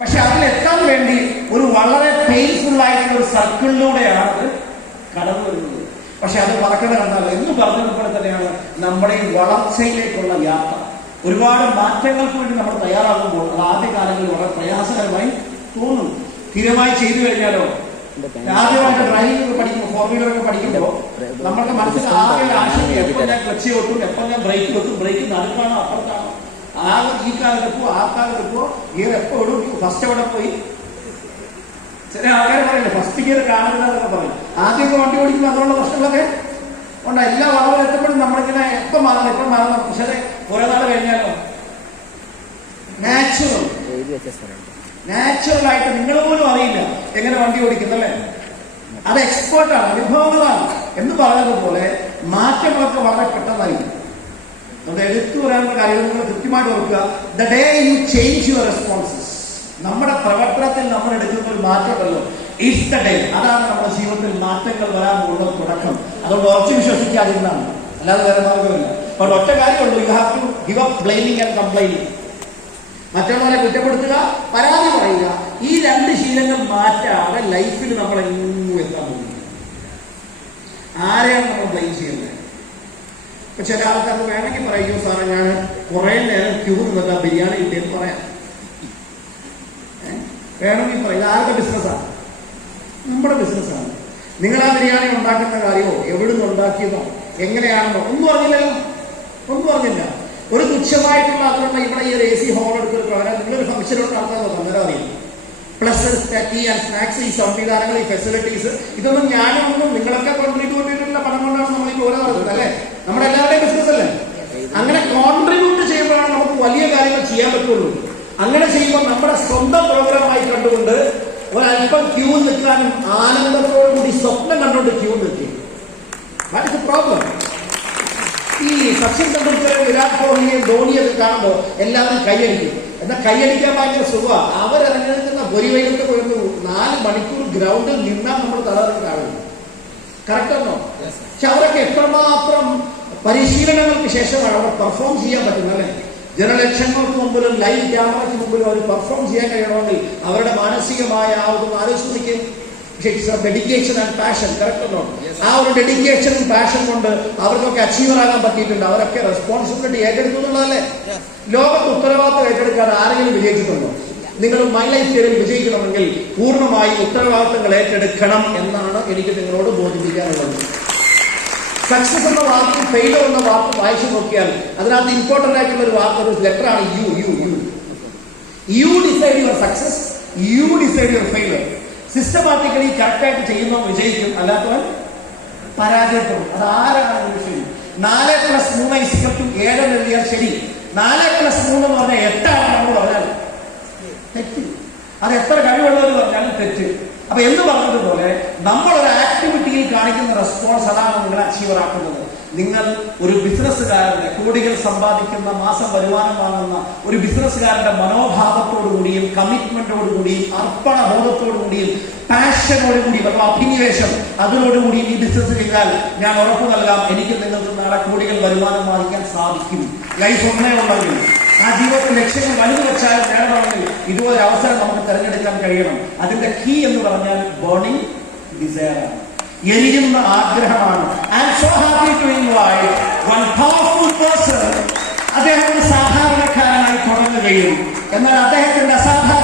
പക്ഷെ അതിലെത്താൻ വേണ്ടി ഒരു വളരെ പെയിൻഫുൾ ആയിട്ടുള്ള ഒരു സർക്കിളിലൂടെയാണ് അത് കടന്നു വരുന്നത്. പക്ഷെ അത് മറക്കേണ്ട കണ്ടാൽ എന്ന് പറഞ്ഞതുപോലെ തന്നെയാണ് നമ്മുടെ ഈ വളർച്ചയിലേക്കുള്ള യാത്ര. ഒരുപാട് മാറ്റങ്ങൾക്ക് വേണ്ടി നമ്മൾ തയ്യാറാകുമ്പോൾ അത് ആദ്യ കാലങ്ങളിൽ വളരെ പ്രയാസകരമായി തോന്നും. സ്ഥിരമായി ചെയ്തു കഴിഞ്ഞാലോ, ആദ്യമായിട്ട് ഡ്രൈവിംഗ് പഠിക്കുമ്പോൾ, ഫോർ വീലറൊക്കെ പഠിക്കുമ്പോൾ നമ്മുടെ മനസ്സിൽ ആകെ ആശങ്ക, എപ്പോൾ ഞാൻ ക്ലച്ച് വെക്കും, എപ്പോൾ ഞാൻ ബ്രേക്ക് വെക്കും, ബ്രേക്ക് നടുക്കാണോ അപ്പുറത്താണോ, ഈ കാലം എടുക്കുവോ ആ കാലം എടുക്കുവോ, ഗിയർ എപ്പോ ഇടും, ഫസ്റ്റ് എവിടെ പോയി. ചില ആൾക്കാർ പറയില്ല ഫസ്റ്റ് ഗിയർ കാണുന്നതൊക്കെ പറയും. ആദ്യമൊക്കെ വണ്ടി ഓടിക്കുമ്പോൾ അതുള്ള പ്രശ്നങ്ങളൊക്കെ ഉണ്ട്. എല്ലാ വളവും എത്തപ്പെടും നമ്മളിങ്ങനെ എപ്പം മാറണം. പക്ഷേ കുറെ നാൾ കഴിഞ്ഞാലോ നാച്ചുറൽ ആയിട്ട് നിങ്ങൾ പോലും അറിയില്ല എങ്ങനെ വണ്ടി ഓടിക്കുന്നല്ലേ. അത് എക്സ്പേർട്ടാണ്, അനുഭവങ്ങളാണ് എന്ന് പറഞ്ഞതുപോലെ മാറ്റങ്ങളൊക്കെ വളരെ പെട്ടെന്നായിരിക്കും. അത് എടുത്തു പറയാനുള്ള കാര്യങ്ങൾ നിങ്ങൾ കൃത്യമായിട്ട് ഓർക്കുക. The day you change your responses, നമ്മുടെ പ്രവർത്തനത്തിൽ നമ്മൾ എടുക്കുന്ന ഒരു മാറ്റമല്ലോ, ഇറ്റ്സ് ദ ഡേ. അതാണ് നമ്മുടെ ജീവിതത്തിൽ മാറ്റങ്ങൾ വരാൻ പോകുന്ന തുടക്കം. അതുകൊണ്ട് ഉറച്ചു വിശ്വസിക്കാതിരുന്നാണ്, അല്ലാതെ വേറെ മാർഗമില്ല. അപ്പോൾ ഒറ്റ കാര്യമുള്ളൂ, you have to give up blaming and complaining. മറ്റുള്ളവരെ കുറ്റപ്പെടുത്തുക, പരാതി പറയുക. ഈ രണ്ട് ശീലങ്ങൾ മാറ്റാതെ ലൈഫിൽ നമ്മൾ എങ്ങും എത്താൻ പോകുന്നു. ആരെയാണ് നമ്മൾ ബ്ലെയിം ചെയ്യുന്നത്? ഇപ്പൊ ചില ആൾക്കാർക്ക് വേണമെങ്കിൽ പറയൂ, സാറേ ഞാൻ കുറെ നേരം ക്യൂ നിന്നിട്ട് ബിരിയാണി കിട്ടിയെന്ന് പറയാം. വേണമെങ്കിൽ പറയും. ഇത് ആരുടെ ബിസിനസ്സാണ്? നമ്മുടെ ബിസിനസ്സാണ്. നിങ്ങൾ ആ ബിരിയാണി ഉണ്ടാക്കുന്ന കാര്യമോ, എവിടുന്ന് ഉണ്ടാക്കിയതോ, എങ്ങനെയാണെന്നോ ഒന്നും അറിഞ്ഞില്ല. ഒരു തുച്ഛമായിട്ടുള്ള അതുകൊണ്ട് ഇവിടെ ഈ ഒരു AC ഹോൾ എടുത്തൊരു പ്രകാരം നിങ്ങളൊരു ഫംഗ്ഷനോട് നടത്താൻ അന്നേരം അറിയും. പ്ലസ് ടീ ആൻഡ് സ്നാക്സ്, ഈ സംവിധാനങ്ങൾ, ഈ ഫെസിലിറ്റീസ്, ഇതൊന്നും ഞാനൊന്നും നിങ്ങളൊക്കെ കോൺട്രിബ്യൂട്ട് ചെയ്തിട്ടുള്ള പണം കൊണ്ടാണ് നമ്മൾ ഈ ഓരോ നടത്തുന്നത് അല്ലേ. നമ്മുടെ എല്ലാവരുടെയും ബിസിനസ് അല്ലേ. അങ്ങനെ കോൺട്രിബ്യൂട്ട് ചെയ്യുമ്പോഴാണ് നമുക്ക് വലിയ കാര്യങ്ങൾ ചെയ്യാൻ പറ്റുള്ളൂ. അങ്ങനെ ചെയ്യുമ്പോൾ നമ്മുടെ സ്വന്തം പ്രോഗ്രാമായി കണ്ടുകൊണ്ട് ഒരല്പം ക്യൂ നിൽക്കാനും ആനന്ദത്തോടുകൂടി സ്വപ്നം കണ്ടുകൊണ്ട് ക്യൂ നിൽക്കും. That is A problem. ഈ സച്ചിൻ തെണ്ടുൽക്കർ, വിരാട് കോഹ്ലിയും ധോണിയൊക്കെ കാണുമ്പോൾ എല്ലാവരും കൈയടിക്കും. എന്നാൽ കൈയടിക്കാൻ ഭയങ്കര സുഖമാണ്. അവരിറങ്ങിയിരിക്കുന്ന പൊരിവൈകത്ത് പോയിരുന്നു 4 മണിക്കൂർ ഗ്രൗണ്ടിൽ നിന്നാൽ നമ്മൾ തളർന്ന് കാണുന്നു. കറക്റ്റ് ആണോ? പക്ഷെ അവരൊക്കെ എത്രമാത്രം പരിശീലനങ്ങൾക്ക് ശേഷമാണ് അവർ പെർഫോം ചെയ്യാൻ പറ്റുന്നത് അല്ലെ. ജനലക്ഷങ്ങൾക്ക് മുമ്പിലും ലൈവ് ക്യാമറയ്ക്ക് മുമ്പിലും അവർ പെർഫോം ചെയ്യാൻ കഴിയണമെങ്കിൽ അവരുടെ മാനസികമായ ആ ഒരു ആലോചനയ്ക്ക് ഡെഡിക്കേഷൻ ആൻഡ് പാഷൻ. കറക്റ്റ് ആണോ? ആ ഒരു ഡെഡിക്കേഷനും പാഷൻ കൊണ്ട് അവർക്കൊക്കെ അച്ചീവർ ആകാൻ പറ്റിയിട്ടുണ്ട്. അവരൊക്കെ റെസ്പോൺസിബിലിറ്റി ഏറ്റെടുത്തു എന്നുള്ളതല്ലേ. ലോകത്ത് ഉത്തരവാദിത്വം ഏറ്റെടുക്കാൻ ആരെങ്കിലും വിജയിച്ചിട്ടുണ്ടോ? നിങ്ങൾ മൈ ലൈഫ് സ്റ്റൈലിൽ വിജയിക്കണമെങ്കിൽ പൂർണ്ണമായി ഉത്തരവാദിത്തങ്ങൾ ഏറ്റെടുക്കണം എന്നാണ് എനിക്ക് നിങ്ങളോട് ബോധിപ്പിക്കാനുള്ളത്. സക്സസ് എന്ന വാക്കും ഫെയിലർ എന്ന വാക്കും വായിച്ചു നോക്കിയാൽ അതിനകത്ത് ഇമ്പോർട്ടന്റ് ആയിട്ടുള്ള ഒരു വാക്ക്, ഒരു ലെറ്ററാണ് U. You decide your success, you decide your failure. Systematically കറക്റ്റായിട്ട് ചെയ്യുന്നവൻ വിജയിക്കും, അല്ലാത്തവൻ പരാജയപ്പെടും. അത് ആരാണ് വിഷയം? 4+3 7 എഴുതിയാൽ ശരി. 4+3 എന്ന് പറഞ്ഞാൽ 8 നമ്മൾ പറഞ്ഞാൽ തെറ്റ്. അത് എത്ര കഴിവുള്ളവർ പറഞ്ഞാലും തെറ്റ്. അപ്പൊ എന്ന് പറഞ്ഞതുപോലെ നമ്മളൊരു ആക്ടിവിറ്റിയിൽ കാണിക്കുന്ന റെസ്പോൺസ് അതാണ് നിങ്ങളെ അച്ചീവർ ആക്കുന്നത്. നിങ്ങൾ ഒരു ബിസിനസ്സുകാരന്റെ, കോടികൾ സമ്പാദിക്കുന്ന, മാസം വരുമാനം വാങ്ങുന്ന ഒരു ബിസിനസ്സുകാരന്റെ മനോഭാവത്തോടുകൂടിയും കമ്മിറ്റ്മെന്റോടുകൂടിയും അർപ്പണ ബോധത്തോടുകൂടിയും പാഷനോടുകൂടിയും അഥവാ അഭിനിവേശം അതിനോടുകൂടിയും ഈ ബിസിനസ് ചെയ്താൽ ഞാൻ ഉറപ്പു നൽകാം, എനിക്ക് നിങ്ങൾക്ക് നാളെ കോടികൾ വരുമാനം വാങ്ങിക്കാൻ സാധിക്കും. ലൈഫ് ഒന്നേ ഉള്ളെങ്കിൽ, ആ ജീവിതത്തിൽ ലക്ഷ്യങ്ങൾ വലുത് വെച്ചാൽ നേടണമെങ്കിൽ ഇതുപോലെ അവസരം നമുക്ക് തിരഞ്ഞെടുക്കാൻ കഴിയണം. അതിന്റെ കീ എന്ന് പറഞ്ഞാൽ ബേണിംഗ് ഡിസയർ ആണ്, എരിയുന്ന ആഗ്രഹമാണ്. I am so happy to invite one powerful person. അദ്ദേഹം ഒരു സാധാരണക്കാരനായി തുടങ്ങുകയും എന്നാൽ അദ്ദേഹത്തിന്റെ അസാധാരണ